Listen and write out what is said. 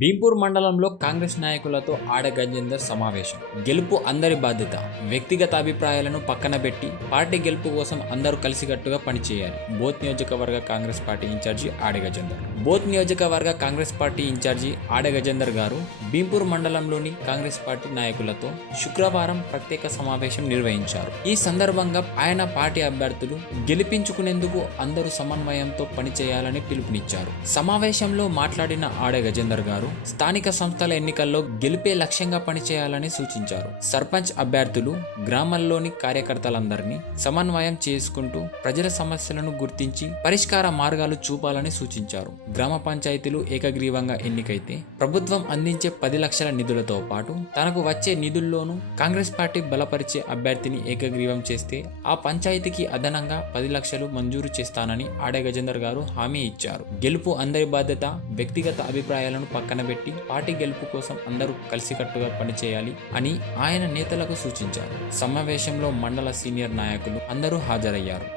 భీంపూర్ మండలంలో కాంగ్రెస్ నాయకులతో ఆడ గజేందర్ సమావేశం. గెలుపు అందరి బాధ్యత. వ్యక్తిగత అభిప్రాయాలను పక్కన పెట్టి పార్టీ గెలుపు కోసం అందరూ కలిసికట్టుగా పనిచేయాలి. బోత్ నియోజకవర్గ కాంగ్రెస్ పార్టీ ఇన్ఛార్జి ఆడ గజేందర్. బోత్ నియోజకవర్గ కాంగ్రెస్ పార్టీ ఇన్ఛార్జి ఆడ గజేందర్ గారు భీంపూర్ మండలంలోని కాంగ్రెస్ పార్టీ నాయకులతో శుక్రవారం ప్రత్యేక సమావేశం నిర్వహించారు. ఈ సందర్భంగా ఆయన పార్టీ అభ్యర్థులు గెలిపించుకునేందుకు అందరూ సమన్వయంతో పనిచేయాలని పిలుపునిచ్చారు. సమావేశంలో మాట్లాడిన ఆడ గజేందర్ గారు స్థానిక సంస్థల ఎన్నికల్లో గెలిపే లక్ష్యంగా పనిచేయాలని సూచించారు. సర్పంచ్ అభ్యర్థులు గ్రామాల్లోని కార్యకర్తలందరినీ సమన్వయం చేసుకుంటూ ప్రజల సమస్యలను గుర్తించి పరిష్కార మార్గాలు చూపాలని సూచించారు. గ్రామ పంచాయతీలు ఏకగ్రీవంగా ఎన్నికైతే ప్రభుత్వం అందించే 10 లక్షల నిధులతో పాటు తనకు వచ్చే నిధుల్లోనూ కాంగ్రెస్ పార్టీ బలపరిచే అభ్యర్థిని ఏకగ్రీవం చేస్తే ఆ పంచాయతీకి అదనంగా 10 లక్షలు మంజూరు చేస్తానని ఆడ గజేందర్ గారు హామీ ఇచ్చారు. గెలుపు అందరి బాధ్యత. వ్యక్తిగత అభిప్రాయాలను పక్కన పెట్టి పార్టీ గెలుపు కోసం అందరూ కలిసికట్టుగా పనిచేయాలి అని ఆయన నేతలకు సూచించారు. సమావేశంలో మండల సీనియర్ నాయకులు అందరూ హాజరయ్యారు.